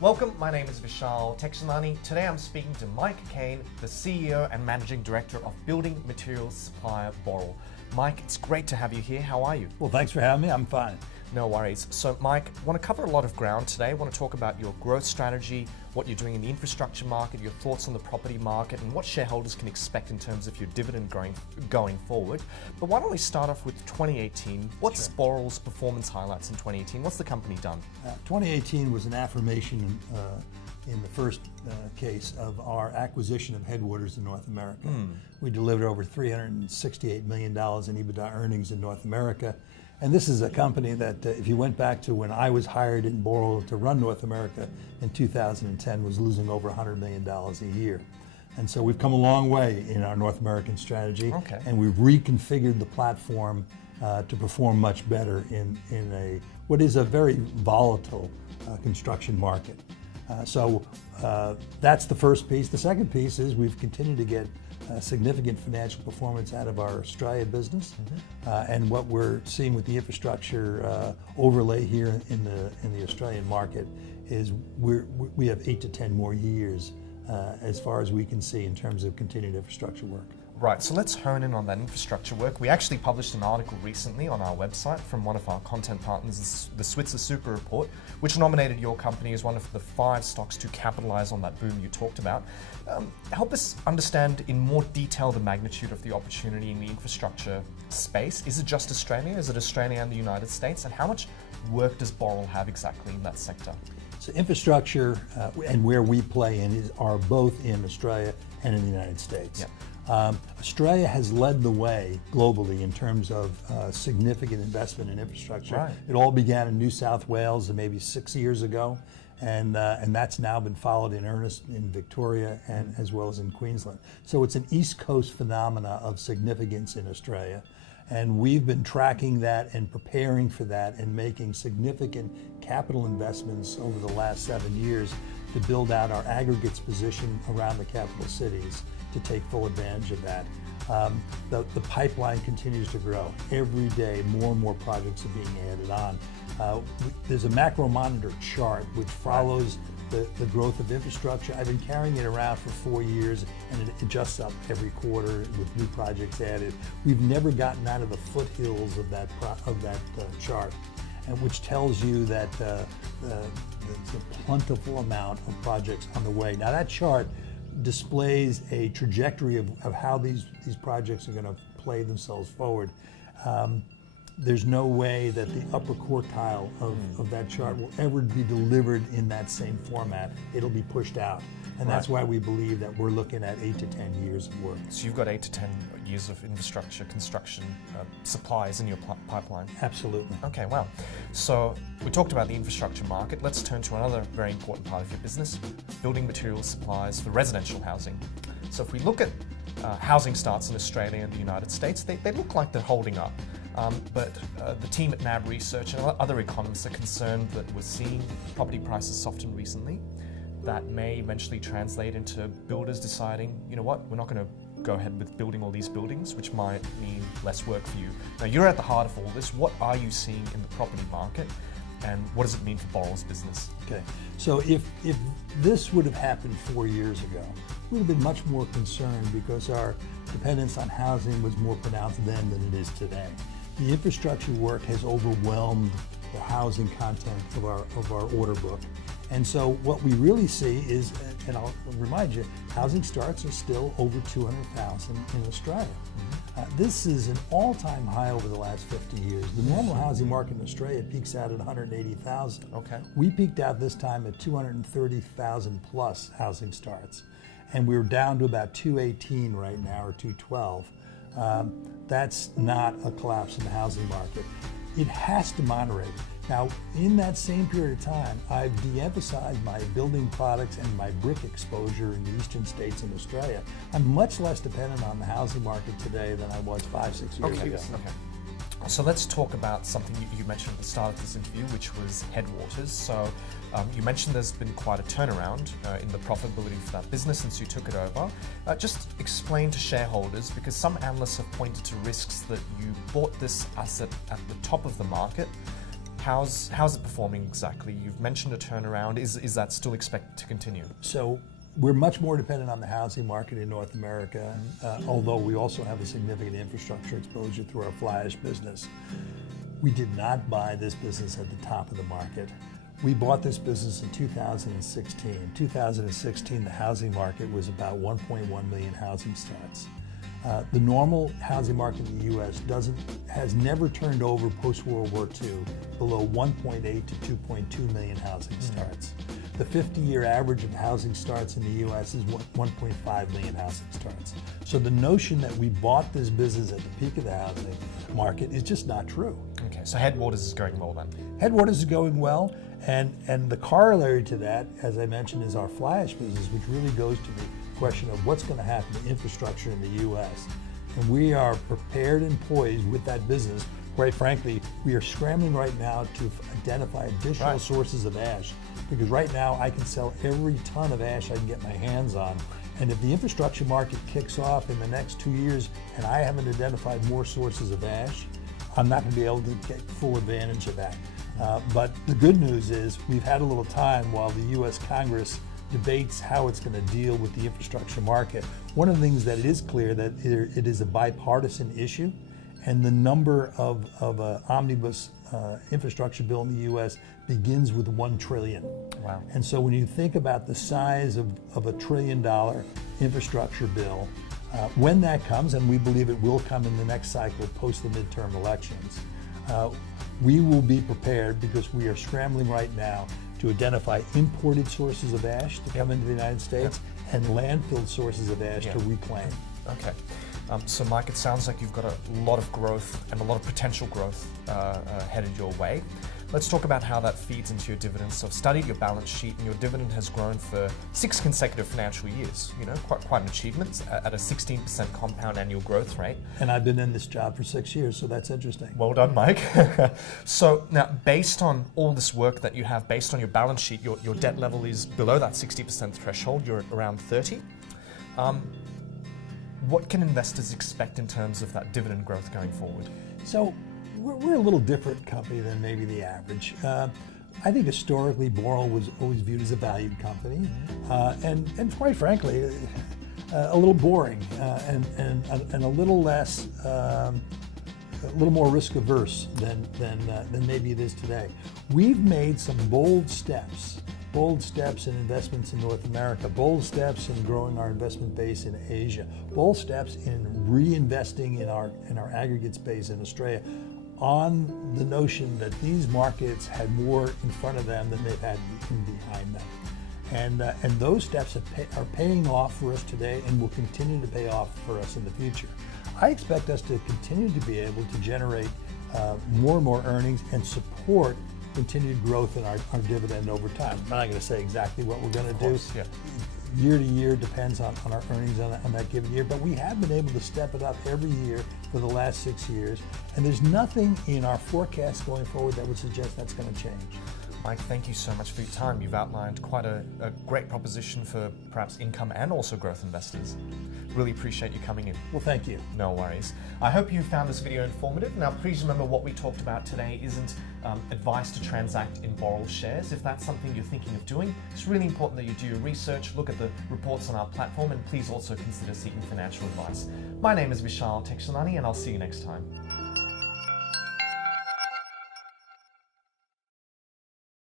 Welcome, my name is Vishal Tekshanani. Today I'm speaking to Mike Kane, the CEO and Managing Director of building materials supplier Boral. Mike, it's great to have you here. How are you? Well, thanks for having me. I'm fine. No worries. So Mike, I want to cover a lot of ground today. I want to talk about your growth strategy, what you're doing in the infrastructure market, your thoughts on the property market, and what shareholders can expect in terms of your dividend going forward. But why don't we start off with 2018? What's Boral's performance highlights in 2018? What's the company done? 2018 was an affirmation in the first case of our acquisition of Headwaters in North America. We delivered over $368 million in EBITDA earnings in North America. And this is a company that, if you went back to when I was hired in Boral to run North America in 2010, was losing over $100 million a year. And so we've come a long way in our North American strategy, and we've reconfigured the platform to perform much better in what is a very volatile construction market. So that's the first piece. The second piece is we've continued to get significant financial performance out of our Australia business, and what we're seeing with the infrastructure overlay here in the Australian market is we have 8 to 10 more years as far as we can see in terms of continued infrastructure work. Right, so let's hone in on that infrastructure work. We actually published an article recently on our website from one of our content partners, the Switzer Super Report, which nominated your company as one of the 5 stocks to capitalize on that boom you talked about. Help us understand in more detail the magnitude of the opportunity in the infrastructure space. Is it just Australia? Is it Australia and the United States? And how much work does Boral have exactly in that sector? So infrastructure and where we play in are both in Australia and in the United States. Australia has led the way globally in terms of significant investment in infrastructure. It all began in New South Wales maybe 6 years ago, and that's now been followed in earnest in Victoria and as well as in Queensland. So it's an East Coast phenomena of significance in Australia, and we've been tracking that and preparing for that and making significant capital investments over the last 7 years to build out our aggregates position around the capital cities to take full advantage of that. The pipeline continues to grow. Every day, more and more projects are being added on. There's a macro monitor chart which follows the growth of infrastructure. I've been carrying it around for 4 years, and it adjusts up every quarter with new projects added. We've never gotten out of the foothills of that chart, and which tells you that there's a plentiful amount of projects on the way. Now that chart displays a trajectory of how these projects are going to play themselves forward. There's no way that the upper quartile of that chart will ever be delivered in that same format. It'll be pushed out. And that's why we believe that we're looking at 8 to 10 years of work. So you've got 8 to 10 years of infrastructure construction supplies in your pipeline? Absolutely. Okay, wow. So we talked about the infrastructure market. Let's turn to another very important part of your business, building materials supplies for residential housing. So if we look at housing starts in Australia and the United States, they look like they're holding up. But the team at NAB Research and other economists are concerned that we're seeing property prices soften recently. That may eventually translate into builders deciding, you know what, we're not going to go ahead with building all these buildings, which might mean less work for you. Now, you're at the heart of all this. What are you seeing in the property market, and what does it mean for Boral's business? Okay, so if this would have happened 4 years ago, we would have been much more concerned because our dependence on housing was more pronounced then than it is today. The infrastructure work has overwhelmed the housing content of our order book. And so what we really see is, and I'll remind you, housing starts are still over 200,000 in Australia. This is an all-time high over the last 50 years. The normal housing market in Australia peaks out at 180,000. We peaked out this time at 230,000 plus housing starts. And we're down to about 218 right now, or 212. That's not a collapse in the housing market. It has to moderate. Now, in that same period of time, I've de-emphasized my building products and my brick exposure in the eastern states in Australia. I'm much less dependent on the housing market today than I was 5, 6 years ago. So let's talk about something you mentioned at the start of this interview, which was Headwaters. So you mentioned there's been quite a turnaround in the profitability for that business since you took it over. Just explain to shareholders, because some analysts have pointed to risks that you bought this asset at the top of the market. How's it performing exactly? You've mentioned a turnaround. Is that still expected to continue? So we're much more dependent on the housing market in North America, although we also have a significant infrastructure exposure through our fly ash business. We did not buy this business at the top of the market. We bought this business in 2016. In 2016, the housing market was about 1.1 million housing starts. The normal housing market in the U.S. has never turned over post-World War II below 1.8 to 2.2 million housing starts. The 50-year average of housing starts in the U.S. is 1.5 million housing starts. So the notion that we bought this business at the peak of the housing market is just not true. Okay, so Headwaters is going well then? Headwaters is going well, and the corollary to that, as I mentioned, is our fly ash business, which really goes to the question of what's going to happen to infrastructure in the U.S. And we are prepared and poised with that business. Quite frankly, we are scrambling right now to identify additional sources of ash, because right now I can sell every ton of ash I can get my hands on. And if the infrastructure market kicks off in the next 2 years and I haven't identified more sources of ash, I'm not going to be able to get full advantage of that. But the good news is we've had a little time while the U.S. Congress debates how it's going to deal with the infrastructure market. One of the things that it is clear that it is a bipartisan issue, and the number of omnibus infrastructure bill in the U.S. begins with $1 trillion. Wow. And so when you think about the size of a $1 trillion infrastructure bill, when that comes, and we believe it will come in the next cycle post the midterm elections, we will be prepared, because we are scrambling right now to identify imported sources of ash to come into the United States and landfill sources of ash to reclaim. Okay. So Mike, it sounds like you've got a lot of growth and a lot of potential growth headed your way. Let's talk about how that feeds into your dividends. So I've studied your balance sheet, and your dividend has grown for 6 consecutive financial years. You know, quite an achievement at a 16% compound annual growth rate. And I've been in this job for 6 years, so that's interesting. Well done, Mike. So now, based on all this work that you have, based on your balance sheet, your debt level is below that 60% threshold. You're at around 30. What can investors expect in terms of that dividend growth going forward? So we're a little different company than maybe the average. I think historically Boral was always viewed as a valued company, and quite frankly, a little boring and a little less, a little more risk averse than maybe it is today. We've made some bold steps in investments in North America, bold steps in growing our investment base in Asia, bold steps in reinvesting in our aggregate space in Australia, on the notion that these markets had more in front of them than they've had behind them. And those steps are paying off for us today and will continue to pay off for us in the future. I expect us to continue to be able to generate more and more earnings and support continued growth in our dividend over time. I'm not going to say exactly what we're going to do. Yeah. Year to year depends on our earnings on that given year, but we have been able to step it up every year for the last 6 years, and there's nothing in our forecast going forward that would suggest that's going to change. Mike, thank you so much for your time. You've outlined quite a great proposition for perhaps income and also growth investors. Really appreciate you coming in. Well, thank you. No worries. I hope you found this video informative. Now, please remember what we talked about today isn't advice to transact in Boral shares. If that's something you're thinking of doing, it's really important that you do your research, look at the reports on our platform, and please also consider seeking financial advice. My name is Vishal Tekshanani, and I'll see you next time.